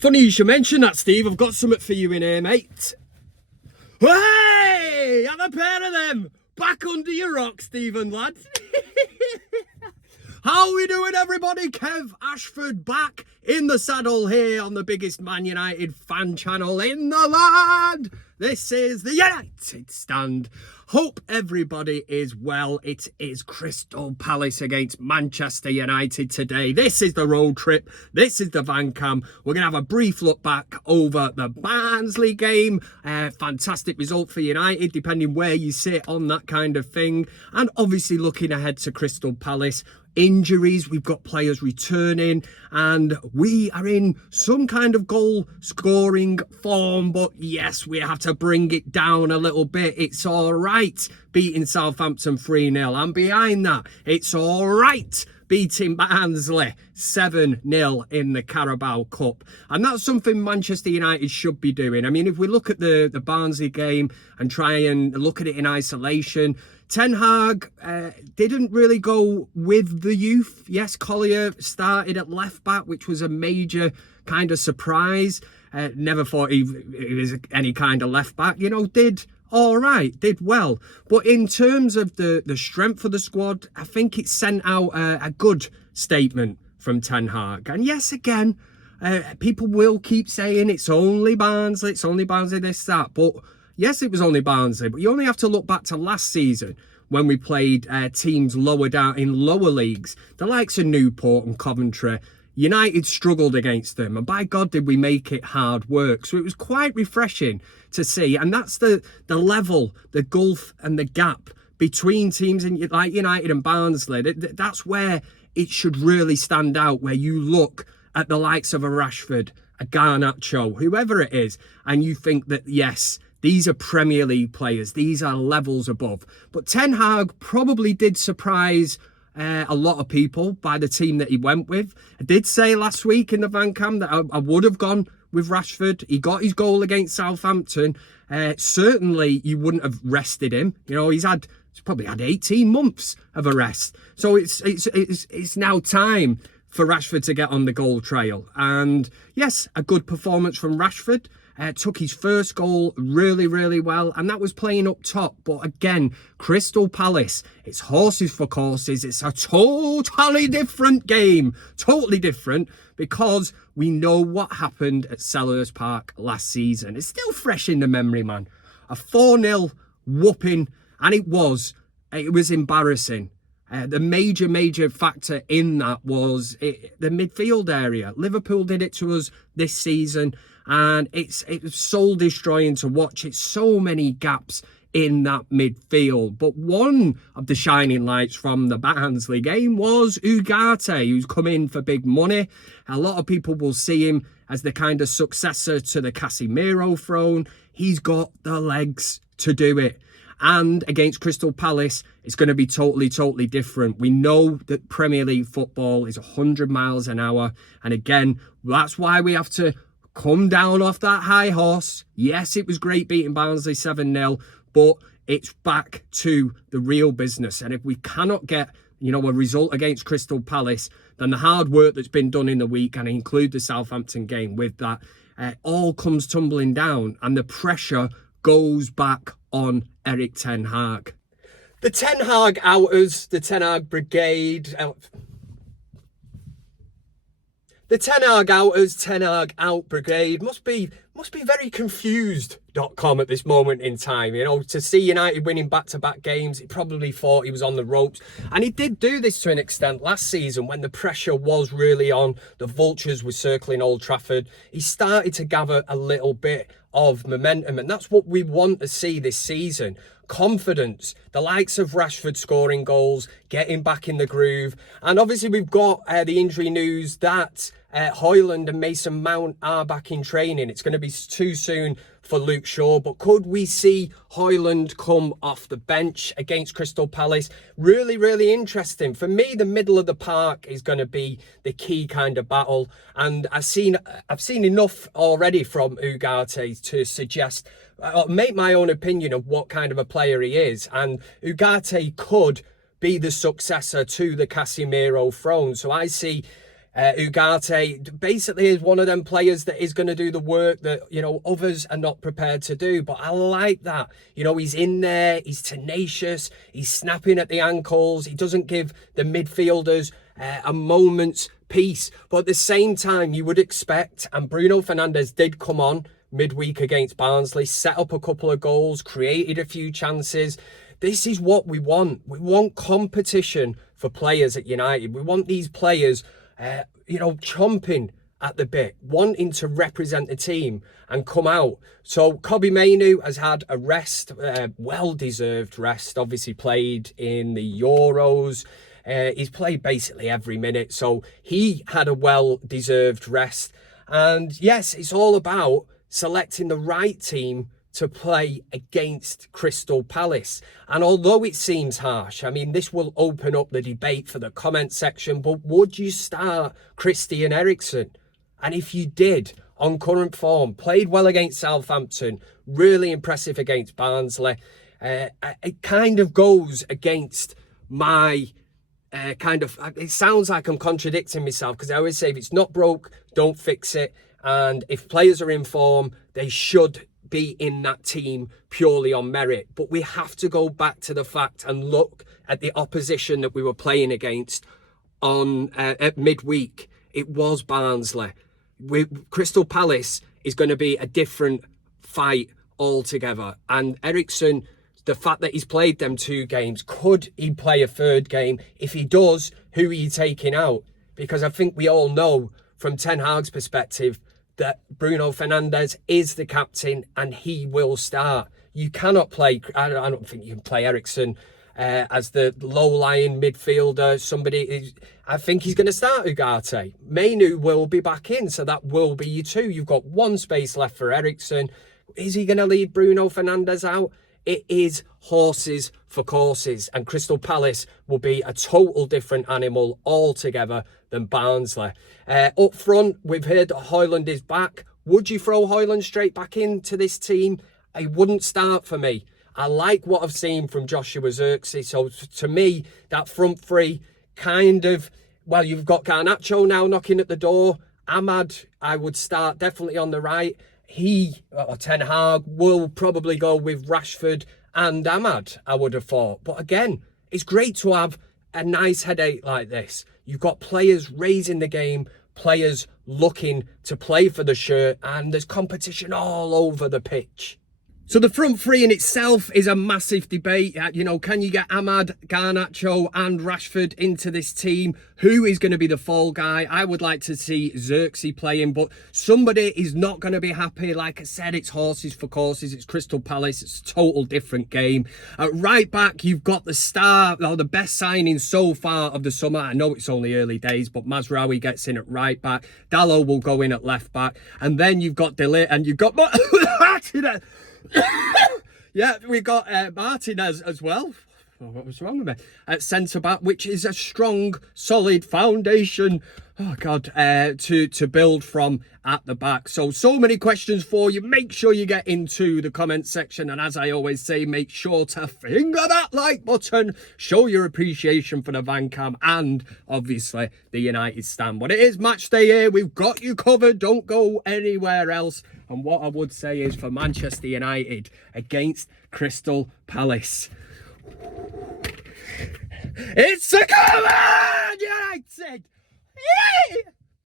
Funny you should mention that, Steve. I've got something for you in here, mate. Hey! Have a pair of them! Back under your rock, Stephen, lad. How we doing, everybody? Kev Ashford back in the saddle here on the biggest Man United fan channel in the land. This is the United Stand. Hope everybody is well. It is Crystal Palace against Manchester United today. This is the road trip. This is the van cam. We're going to have a brief look back over the Barnsley game. Fantastic result for United, depending where you sit on that kind of thing. And obviously looking ahead to Crystal Palace. Injuries, we've got players returning, and we are in some kind of goal scoring form, but yes, we have to bring it down a little bit. It's all right beating Southampton 3-0. I'm behind that. It's all right beating Barnsley 7-0 in the Carabao Cup. And that's something Manchester United should be doing. I mean, if we look at the Barnsley game and try and look at it in isolation, Ten Hag didn't really go with the youth. Yes, Collier started at left back, which was a major kind of surprise. Never thought he was any kind of left back. You know, did all right, did well. But in terms of the strength of the squad, I think it sent out a good statement from Ten Hag. And yes, again, people will keep saying it's only Barnsley, this, that. But yes, it was only Barnsley, but you only have to look back to last season when we played teams lower down in lower leagues, the likes of Newport and Coventry. United struggled against them, and by God did we make it hard work. So it was quite refreshing to see, and that's the level, the gulf and the gap between teams like United and Barnsley. That's where it should really stand out, where you look at the likes of a Rashford, a Garnacho, whoever it is, and you think that, yes, these are Premier League players. These are levels above. But Ten Hag probably did surprise a lot of people by the team that he went with. I did say last week in the van cam that I would have gone with Rashford. He got his goal against Southampton. Certainly, you wouldn't have rested him. You know, he's probably had 18 months of a rest. So it's now time for Rashford to get on the goal trail. And yes, a good performance from Rashford. Took his first goal really, really well, and that was playing up top. But again, Crystal Palace, it's horses for courses. It's a totally different game. Totally different, because we know what happened at Selhurst Park last season. It's still fresh in the memory, man. A 4-0 whooping, and it was embarrassing. The major factor in that was the midfield area. Liverpool did it to us this season, and it was soul destroying to watch. It's so many gaps in that midfield. But one of the shining lights from the Barnsley game was Ugarte, who's come in for big money. A lot of people will see him as the kind of successor to the Casemiro throne. He's got the legs to do it. And against Crystal Palace, it's going to be totally different. We know that Premier League football is 100 miles an hour. And again, that's why we have to come down off that high horse. Yes, it was great beating Barnsley 7-0, but it's back to the real business. And if we cannot get, a result against Crystal Palace, then the hard work that's been done in the week, and I include the Southampton game with that, all comes tumbling down, and the pressure goes back on Erik Ten Hag. The Ten Hag outers, the Ten Hag brigade, the Ten Hag outers, Ten Hag out brigade must be very confused.com at this moment in time. To see United winning back-to-back games, he probably thought he was on the ropes. And he did do this to an extent last season when the pressure was really on. The vultures were circling Old Trafford. He started to gather a little bit of momentum, and that's what we want to see this season. Confidence, the likes of Rashford scoring goals, getting back in the groove. And obviously we've got the injury news that Højlund and Mason Mount are back in training. It's going to be too soon for Luke Shaw, but could we see Højlund come off the bench against Crystal Palace? Really interesting. For me, the middle of the park is going to be the key kind of battle, and I've seen enough already from Ugarte to suggest, make my own opinion of what kind of a player he is, and Ugarte could be the successor to the Casemiro throne. So I see Ugarte basically is one of them players that is going to do the work that, you know, others are not prepared to do. But I like that. You know, he's in there, he's tenacious, he's snapping at the ankles, he doesn't give the midfielders a moment's peace. But at the same time, you would expect, and Bruno Fernandes did come on midweek against Barnsley, set up a couple of goals, created a few chances. This is what we want. We want competition for players at United. We want these players you know, chomping at the bit, wanting to represent the team and come out. So Kobbie Mainoo has had a rest, well-deserved rest, obviously played in the Euros. He's played basically every minute, so he had a well-deserved rest. And yes, it's all about selecting the right team to play against Crystal Palace. And although it seems harsh, I mean, this will open up the debate for the comment section, but would you start Christian Eriksen? And if you did, on current form, played well against Southampton, really impressive against Barnsley, it kind of goes against my it sounds like I'm contradicting myself, because I always say if it's not broke, don't fix it. And if players are in form, they should be in that team purely on merit. But we have to go back to the fact and look at the opposition that we were playing against on at midweek. It was Barnsley. Crystal Palace is going to be a different fight altogether. And Eriksen, the fact that he's played them 2 games, could he play a 3rd game? If he does, who are you taking out? Because I think we all know from Ten Hag's perspective that Bruno Fernandes is the captain and he will start. You cannot play, I don't think you can play Eriksen as the low-lying midfielder. I think he's going to start Ugarte. Mainoo will be back in, so that will be you 2. You've got 1 space left for Eriksen. Is he going to leave Bruno Fernandes out? It is horses for courses, and Crystal Palace will be a total different animal altogether than Barnsley. Up front, we've heard that Højlund is back. Would you throw Højlund straight back into this team? He wouldn't start for me. I like what I've seen from Joshua Zirkzee. So to me, that front 3 kind of, well, you've got Garnacho now knocking at the door. Ahmad, I would start definitely on the right. Ten Hag will probably go with Rashford and Ahmad, I would have thought. But again, it's great to have a nice headache like this. You've got players raising the game, players looking to play for the shirt, and there's competition all over the pitch. So the front 3 in itself is a massive debate. You know, can you get Ahmad, Garnacho and Rashford into this team? Who is going to be the fall guy? I would like to see Zirkzee playing, but somebody is not going to be happy. Like I said, it's horses for courses. It's Crystal Palace. It's a total different game. At right back, you've got the star, or the best signing so far of the summer. I know it's only early days, but Mazraoui gets in at right back. Dalot will go in at left back. And then you've got Delay, and you've got Martinez. Yeah, we got Martinez as well. What was wrong with me? At centre-back, which is a strong, solid foundation, to build from at the back. So many questions for you. Make sure you get into the comment section. And as I always say, make sure to finger that like button. Show your appreciation for the Van Cam and, obviously, the United stand. But it is match day here. We've got you covered. Don't go anywhere else. And what I would say is for Manchester United against Crystal Palace, it's a command, United! Yay!